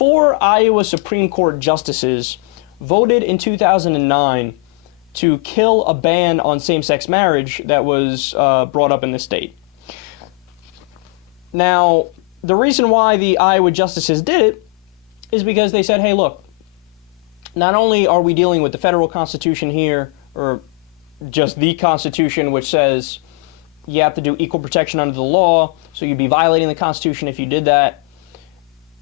4 Iowa Supreme Court justices voted in 2009 to kill a ban on same-sex marriage that was brought up in the state. Now, the reason why the Iowa justices did it is because they said, hey, look, not only are we dealing with the federal Constitution here, or just the Constitution, which says you have to do equal protection under the law, so you'd be violating the Constitution if you did that.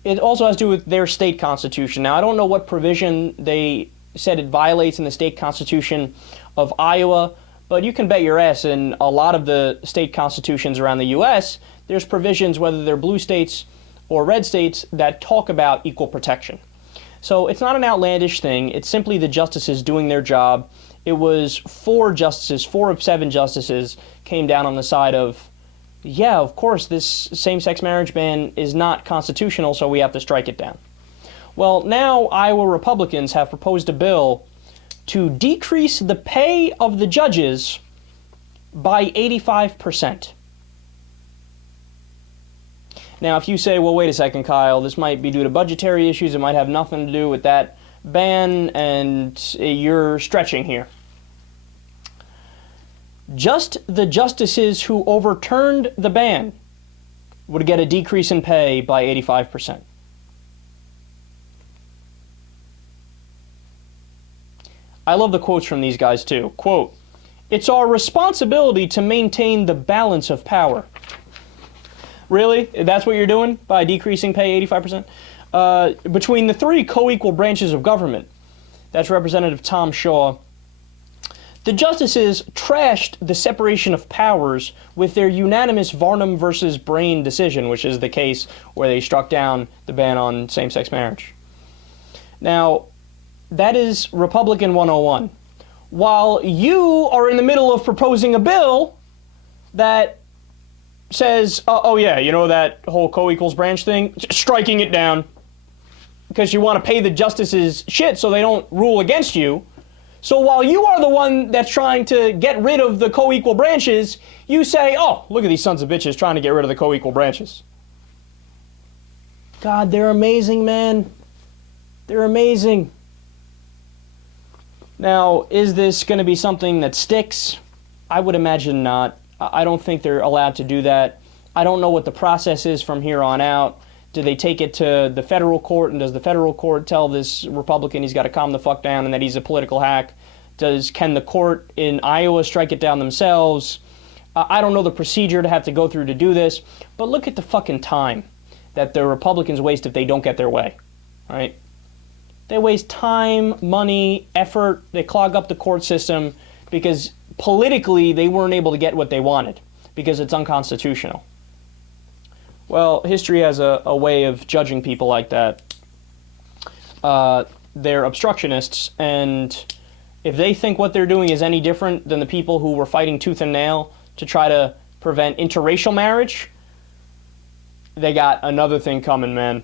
It also has to do with their state constitution. Now, I don't know what provision they said it violates in the state constitution of Iowa, but you can bet your ass in a lot of the state constitutions around the U.S., there's provisions, whether they're blue states or red states, that talk about equal protection. So it's not an outlandish thing. It's simply the justices doing their job. It was 4 justices, 4 of 7 justices came down on the side of, yeah, of course, this same-sex marriage ban is not constitutional, so we have to strike it down. Well, now Iowa Republicans have proposed a bill to decrease the pay of the judges by 85%. Now, if you say, well, wait a second, Kyle, this might be due to budgetary issues, it might have nothing to do with that ban, and you're stretching here. Just the justices who overturned the ban would get a decrease in pay by 85%. I love the quotes from these guys too. Quote, "It's our responsibility to maintain the balance of power." Really? That's what you're doing by decreasing pay 85%? Between the 3 co-equal branches of government, that's Representative Tom Shaw, the justices trashed the separation of powers with their unanimous Varnum versus Brein decision, which is the case where they struck down the ban on same-sex marriage. Now, that is Republican 101. While you are in the middle of proposing a bill that says, oh yeah, you know that whole co-equals branch thing? Striking it down. Because you want to pay the justices shit so they don't rule against you. So while you are the one that's trying to get rid of the co-equal branches, you say, oh, look at these sons of bitches trying to get rid of the co-equal branches. God, they're amazing, man. They're amazing. Now, is this going to be something that sticks? I would imagine not. I don't think they're allowed to do that. I don't know what the process is from here on out. Do they take it to the federal court, and does the federal court tell this Republican he's got to calm the fuck down and that he's a political hack? Can the court in Iowa strike it down themselves? I don't know the procedure to have to go through to do this, but look at the fucking time that the Republicans waste if they don't get their way, right? They waste time, money, effort, they clog up the court system because politically they weren't able to get what they wanted because it's unconstitutional. Well, history has a way of judging people like that. They're obstructionists, and if they think what they're doing is any different than the people who were fighting tooth and nail to try to prevent interracial marriage, they got another thing coming, man.